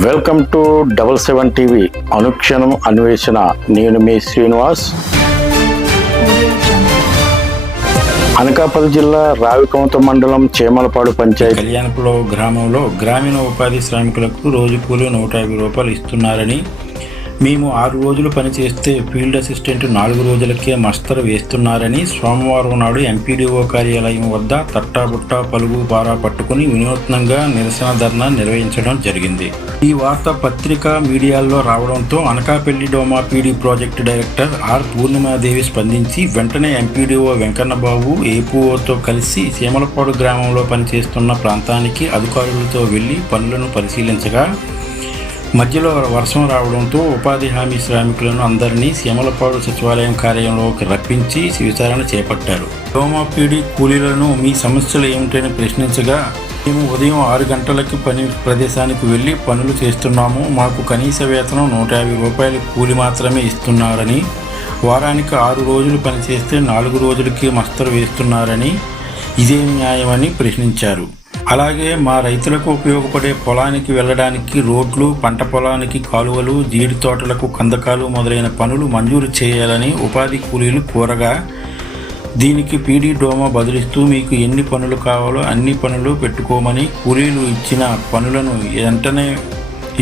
Welcome to 77 TV అనుక్షణం అన్వేషణ. నేను మీ శ్రీనివాస్. అనకాపల్లి జిల్లా రావికొంత మండలం చేమలపాడు పంచాయతీ కళ్యాణపులో గ్రామంలో గ్రామీణ ఉపాధి శ్రామికులకు రోజు కూలి 150 రూపాయలు ఇస్తున్నారని, మేము 6 రోజులు పనిచేస్తే ఫీల్డ్ అసిస్టెంట్ 4 రోజులకే మస్తరు వేస్తున్నారని సోమవారం నాడు ఎంపీడీఓ కార్యాలయం వద్ద తట్టాబుట్టా పలుగు పారా పట్టుకుని వినూత్నంగా నిరసన ధర్నా నిర్వహించడం జరిగింది. ఈ వార్త పత్రికా మీడియాల్లో రావడంతో అనకాపల్లి డోమా PD project director R Purnimadevi స్పందించి వెంటనే ఎంపీడీఓ వెంకన్నబాబు ఏపీఓతో కలిసి చేమలపాడు గ్రామంలో పనిచేస్తున్న ప్రాంతానికి అధికారులతో వెళ్లి పనులను పరిశీలించగా మధ్యలో వర్షం రావడంతో ఉపాధి హామీ శ్రామికులను అందరినీ చేమలపాడు సచివాలయం కార్యాలయంలోకి రప్పించి విచారణ చేపట్టారు. డోమా పీడీ కూలీలను మీ సమస్యలు ఏమిటని ప్రశ్నించగా, మేము ఉదయం 6 గంటలకి పని ప్రదేశానికి వెళ్ళి పనులు చేస్తున్నాము, మాకు కనీస వేతనం 150 రూపాయలు కూలి మాత్రమే ఇస్తున్నారని, వారానికి 6 రోజులు పనిచేస్తే 4 రోజులకి మస్తరు వేస్తున్నారని, ఇదేం న్యాయమని ప్రశ్నించారు. అలాగే మా రైతులకు ఉపయోగపడే పొలానికి వెళ్ళడానికి రోడ్లు, పంట పొలానికి కాలువలు, జీడి తోటలకు కందకాలు మొదలైన పనులు మంజూరు చేయాలని ఉపాధి కూలీలు కోరగా, దీనికి పీడీ డోమా బదులిస్తూ మీకు ఎన్ని పనులు కావాలో అన్ని పనులు పెట్టుకోమని, కూలీలు ఇచ్చిన పనులను వెంటనే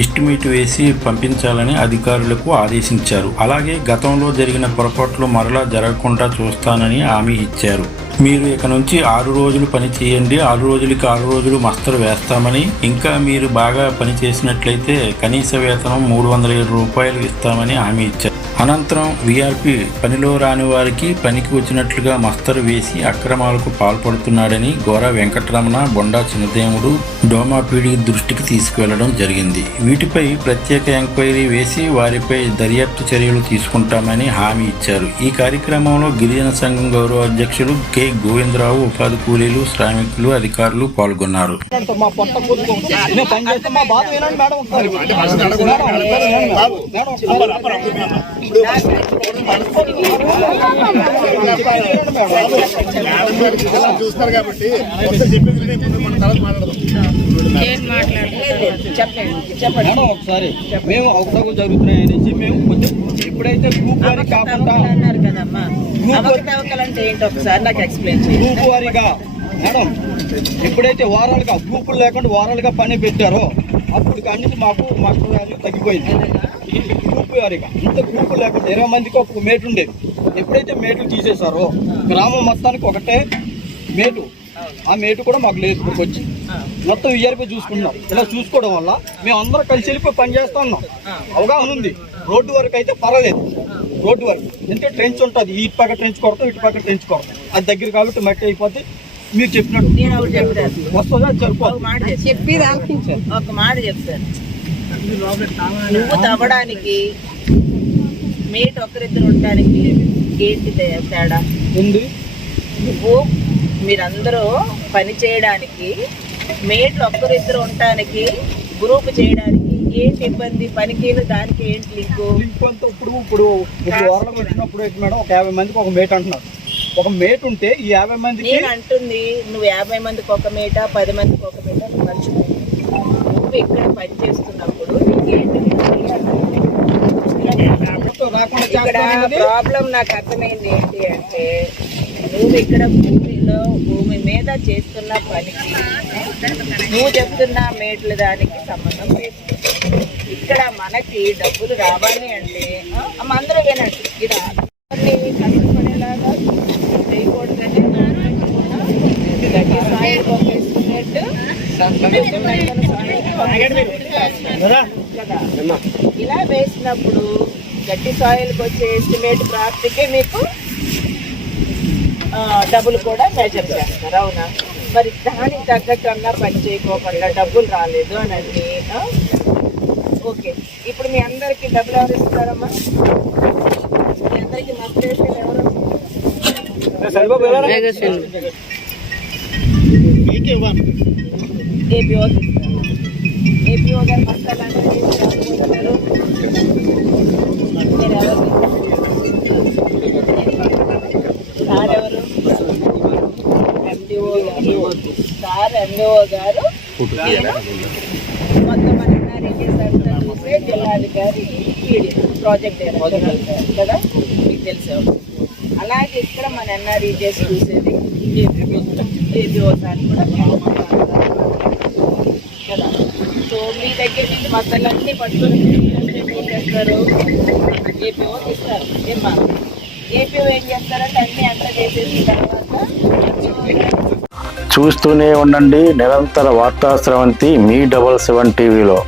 ఎస్టిమేట్ వేసి పంపించాలని అధికారులకు ఆదేశించారు. అలాగే గతంలో జరిగిన పొరపాట్లు మరలా జరగకుండా చూస్తానని హామీ ఇచ్చారు. మీరు ఇక నుంచి 6 రోజులు పని చేయండి, 6 రోజులకి 6 రోజులు మస్తరు వేస్తామని, ఇంకా మీరు బాగా పని చేసినట్లయితే కనీస వేతనం 307 రూపాయలు ఇస్తామని హామీ ఇచ్చారు. అనంతరం వీఆర్పీ పనిలో రాని వారికి పనికి వచ్చినట్లుగా మస్తరు వేసి అక్రమాలకు పాల్పడుతున్నాడని గోరా వెంకటరమణ, బొండా చిన్నదేవుడు డోమా పీడీ దృష్టికి తీసుకువెళ్లడం జరిగింది. వీటిపై ప్రత్యేక ఎంక్వైరీ వేసి వారిపై దర్యాప్తు చర్యలు తీసుకుంటామని హామీ ఇచ్చారు. ఈ కార్యక్రమంలో గిరిజన సంఘం గౌరవ అధ్యక్షులు కె గోవిందరావు, ఉపాధి కూలీలు, శ్రామికులు, అధికారులు పాల్గొన్నారు. చూస్తారు కాబట్టి ఒకసారి మేము అవకతవకలు జరుగుతున్నాయి అనేసి మేము కొంచెం ఎప్పుడైతే గ్రూప్ వారీ కాకుండా గ్రూప్ వారీగా మేడం ఎప్పుడైతే వారాలుగా గ్రూపులు లేకుండా వారాలుగా పని పెట్టారో అప్పుడు అన్నిటి మాకు తగ్గిపోయింది. గ్రూప్ వారీగా ఇంత గ్రూపులు లేకుండా 20 మందికి ఒక మేటు ఉండేది. ఎప్పుడైతే మేటులు తీసేశారో గ్రామం మొత్తానికి ఒకటే మేటు, ఆ మేటు కూడా మాకు లేదు. ఇప్పటికి వచ్చి మొత్తం వీఆర్పీ చూసుకుంటున్నాం. ఇలా చూసుకోవడం వల్ల మేము అందరం కలిసి వెళ్ళిపోయి పని చేస్తూ ఉన్నాం. అవగాహన ఉంది. రోడ్డు వరకు అయితే పర్వాలేదు. రోడ్డు వరకు ఎందుకంటే ట్రెంచ్ ఉంటుంది, ఇటు పక్క ట్రెంచ్ కొడతాం, ఇటు పక్క ట్రెంచ్ కొడతాం. అది దగ్గర కాబట్టి మట్టి అయిపోతే మీరు చెప్పినట్టు వస్తుందా సరిపోదు. ఒక మాట చెప్తాను, నువ్వు తవ్వడానికి మేట్ ఒకరిద్దరు ఉండడానికి ఏంటి తేడా ఉంది? నువ్వు మీరందరూ పని చేయడానికి మేట్లు ఒక్కరిద్దరు ఉండటానికి గ్రూప్ చేయడానికి ఏంటి ఇబ్బంది? పనికి దానికి ఏంటి లింకు అంతా? ఇప్పుడు వారంలో వచ్చినప్పుడు మేడం ఒక 50 మందికి ఒక మేట్ అంటున్నారు. ఒక మేట్ ఉంటే ఈ 50 మంది నేను అంటుంది, నువ్వు 50 మందికి ఒక మేట, 10 మందికి ఒక మేట మర్చిపోయి నువ్వు ఇక్కడ పని చేస్తున్నప్పుడు ఇక్కడ ప్రాబ్లం నాకు అర్థమైంది ఏంటి అంటే, నువ్వు ఇక్కడ భూమి మీద చేస్తున్న పనికి నువ్వు చెప్తున్న మేట్ల దానికి సంబంధం లేదు. ఇక్కడ మనకి డబ్బులు రావాలి అంటే అందరూ వినండి, ఇది కష్టపడేలాగా చేయకూడదని ఇలా వేసినప్పుడు గట్టి సాయిల్కి వచ్చే ఎస్టిమేట్ ప్రాప్తికే మీకు డబ్బులు కూడా మెజర్ చేస్తారు. అవునా? మరి దానికి తగ్గట్టుగా పని చేయకోకుండా డబ్బులు రాలేదు అని అంటే ఓకే. ఇప్పుడు మీ అందరికి డబ్బులు ఎవరు ఇస్తారమ్మా? మీ అందరికి మస్టేషన్ ఎవరు? ఏపీఓ గారు మస్తాలు అనేది సారెవరు? ఎండిఓ గారు. సార్ ఎండిఓ గారు మొత్తం మన ఏం చేశారు? గారి ప్రాజెక్ట్ డైరెక్టర్ కదా, మీకు తెలుసు. అలాగే ఇక్కడ మన ఎన్ఆర్ఈజెస్ చూసేది ఏపీఓ సార్ కూడా కదా. సో మీ దగ్గర నుంచి మద్దలన్నీ పట్టుకొని ఏం చేస్తారు, ఏపీఓ ఇస్తారు. ఏమా ఏపీఓ ఏం చేస్తారంటే అన్నీ ఎంటర్ చేసేసిన తర్వాత చూస్తూనే ఉండండి నిరంతర వార్తా స్రవంతి మీ 77 టీవీలో.